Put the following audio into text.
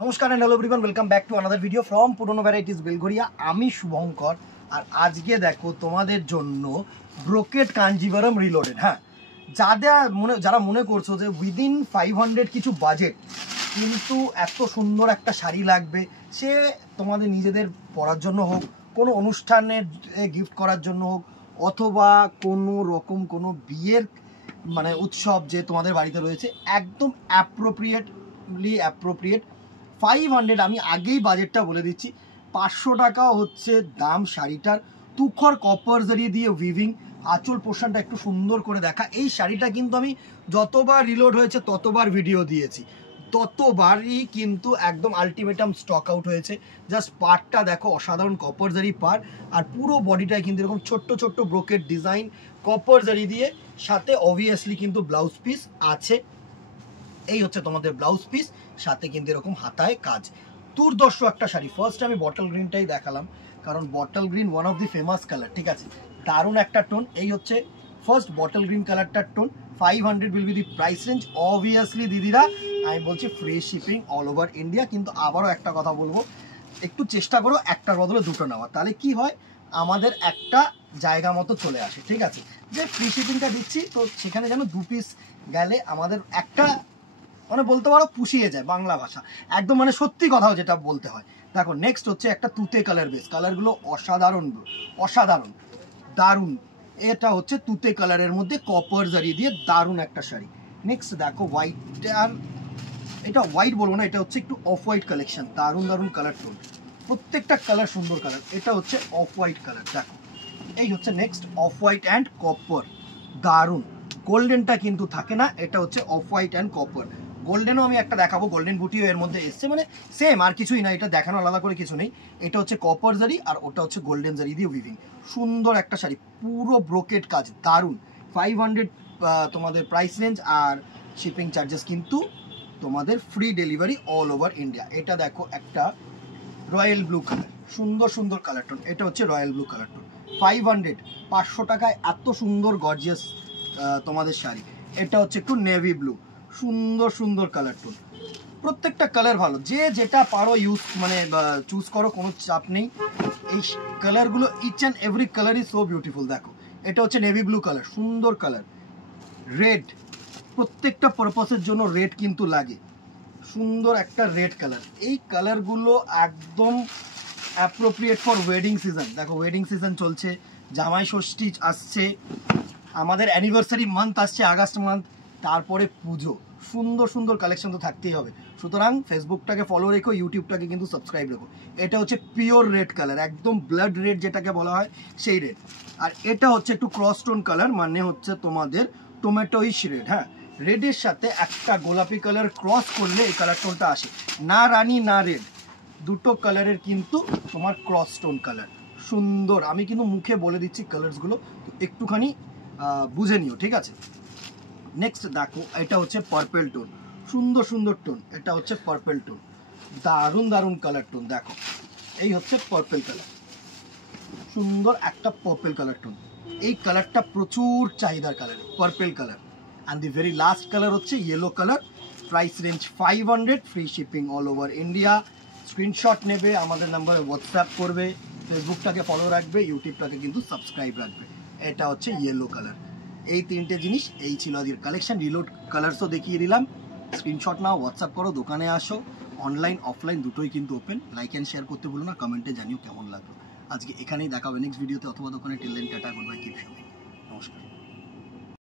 নমস্কার and hello everyone, welcome back to another video from পুরনো varieties Belgharia. আমি শুভঙ্কর, আর আজকে দেখো তোমাদের জন্য ব্রোকেট কাঞ্জিভারম রিলোডেড। হ্যাঁ, যারা মনে করছো যে উইদিন 500 কিছু বাজেট কিন্তু এত সুন্দর একটা শাড়ি লাগবে, সে তোমাদের নিজেদের পরার জন্য হোক, কোনো অনুষ্ঠানের গিফট করার জন্য হোক, অথবা কোনো রকম কোনো বিয়ের উৎসব যে তোমাদের বাড়িতে রয়েছে, একদম অ্যাপ্রোপ্রিয়েট 500। আমি আগেই বাজেটটা বলে দিচ্ছি, 500 টাকা হচ্ছে দাম শাড়িটার। তুখর কপার জড়িয়ে দিয়ে উইভিং, আঁচল পোর্শনটা একটু সুন্দর করে দেখা। এই শাড়িটা কিন্তু আমি যতবার রিলোড হয়েছে ততবার ভিডিও দিয়েছি, ততবারই কিন্তু একদম আলটিমেটাম স্টক আউট হয়েছে। জাস্ট পার্টটা দেখো, অসাধারণ কপার জারি পার, আর পুরো বডিটায় কিন্তু এরকম ছোট্ট ছোট্ট ব্রোকেট ডিজাইন কপার জারি দিয়ে, সাথে অবভিয়াসলি কিন্তু ব্লাউজ পিস আছে। এই হচ্ছে তোমাদের ব্লাউজ পিস, সাথে কিন্তু এরকম হাতায় কাজ। দুর্দর্শ একটা শাড়ি। ফার্স্ট আমি বটল গ্রিনটাই দেখালাম, কারণ bottle green one of the famous colour, ঠিক আছে? দারুণ একটা টোন। এই হচ্ছে ফার্স্ট বটল গ্রিন কালারটার টোন। 500 will be the price range. Obviously দিদিরা আমি বলছি free shipping all over India. কিন্তু আবারও একটা কথা বলবো, একটু চেষ্টা করো একটার বদলে দুটো নেওয়া, তাহলে কি হয়, আমাদের একটা জায়গা মতো চলে আসে, ঠিক আছে? যে ফ্রি শিপিংটা দিচ্ছি, তো সেখানে যেন 2 পিস গেলে আমাদের একটা বলতে পারো পুষিয়ে যায় বাংলা ভাষা একদম, সত্যি কথাও যেটা বলতে হয়। দেখো নেক্সট হচ্ছে একটা তুতে কালার বেস। কালারগুলো অসাধারণ অসাধারণ দারুণ। এটা হচ্ছে তুতে কালারের মধ্যে কপার জারি দিয়ে দারুণ একটা শাড়ি। নেক্সট দেখো হোয়াইট, আর এটা হোয়াইট বলবো না, এটা হচ্ছে একটু অফ হোয়াইট কালেকশন। দারুণ দারুণ কালার টোন, প্রত্যেকটা কালার সুন্দর কালার। এটা হচ্ছে অফ হোয়াইট কালার, দেখো এই হচ্ছে next off white and copper, দারুণ। গোল্ডেনটা কিন্তু থাকে না, এটা হচ্ছে অফ হোয়াইট অ্যান্ড কপার। গোল্ডেনও আমি একটা দেখাবো, গোল্ডেন বুটিও এর মধ্যে এসছে, সেম আর কিছুই না, এটা দেখানো আলাদা করে কিছু নেই। এটা হচ্ছে কপার জারি আর ওটা হচ্ছে গোল্ডেন জারি দিয়ে উইভিং। সুন্দর একটা শাড়ি, পুরো ব্রোকেট কাজ, দারুণ। 500 তোমাদের প্রাইস রেঞ্জ, আর শিপিং চার্জেস কিন্তু তোমাদের free delivery all over India. এটা দেখো একটা রয়্যাল ব্লু কালার, সুন্দর সুন্দর কালার টোন। এটা হচ্ছে রয়্যাল ব্লু কালার টোন। 500 টাকায় এত সুন্দর গর্জিয়াস তোমাদের শাড়ি। এটা হচ্ছে একটু নেভি ব্লু, সুন্দর সুন্দর কালার টোন। প্রত্যেকটা কালার ভালো, যে যেটা পারো ইউজ চুজ করো, কোনো চাপ নেই। এই কালারগুলো each and every colour is so beautiful. দেখো এটা হচ্ছে নেভি ব্লু কালার, সুন্দর কালার। রেড, প্রত্যেকটা পারপাসের জন্য রেড কিন্তু লাগে, সুন্দর একটা রেড কালার। এই কালারগুলো একদম অ্যাপ্রোপ্রিয়েট ফর ওয়েডিং সিজন। দেখো ওয়েডিং সিজন চলছে, জামাই ষষ্ঠী আসছে, আমাদের অ্যানিভার্সারি মান্থ আসছে আগস্ট মান্থ, তারপরে পুজো। সুন্দর সুন্দর কালেকশন তো থাকতেই হবে। সুতরাং ফেসবুকটাকে ফলো রেখো, ইউটিউবটাকে কিন্তু সাবস্ক্রাইব রেখো। এটা হচ্ছে পিওর রেড কালার, একদম ব্লাড রেড যেটাকে বলা হয় সেই রেড। আর এটা হচ্ছে একটু ক্রস টোন কালার, মানে হচ্ছে তোমাদের টমেটোইশ রেড। হ্যাঁ, রেডের সাথে একটা গোলাপি কালার ক্রস করলে এই কালার টোনটা আসে, না রানি না রেড, দুটো কালারের কিন্তু তোমার ক্রস টোন কালার। সুন্দর, আমি কিন্তু মুখে বলে দিচ্ছি কালারসগুলো, তো একটুখানি বুঝে নিও, ঠিক আছে? নেক্সট দেখো এটা হচ্ছে পার্পেল টোন, সুন্দর সুন্দর টোন। এটা হচ্ছে পার্পেল টোন, দারুণ দারুণ কালার টোন। দেখো এই হচ্ছে পার্পেল কালার, সুন্দর একটা পার্পেল কালার টোন। এই কালারটা প্রচুর চাহিদার colour, purple colour. And the very last colour হচ্ছে yellow colour. Price range 500, free shipping all over India. Screenshot নেবে, আমাদের নাম্বারে হোয়াটসঅ্যাপ করবে, ফেসবুকটাকে ফলো রাখবে, ইউটিউবটাকে কিন্তু সাবস্ক্রাইব রাখবে। এটা হচ্ছে ইয়েলো কালার। এই তিনটে জিনিস, এই ছিল আজকের কালেকশন। রিলোড কালার্সও দেখিয়ে দিলাম। স্ক্রিনশট নাও, হোয়াটসঅ্যাপ করো, দোকানে আসো, অনলাইন অফলাইন দুটোই কিন্তু ওপেন। লাইক অ্যান্ড শেয়ার করতে ভুলো না, কমেন্টে জানিও কেমন লাগলো। আজকে এখানেই দেখা হবে নেক্সট ভিডিওতে অথবা দোকানে। Till then tata, good bye, keep shopping. নমস্কার।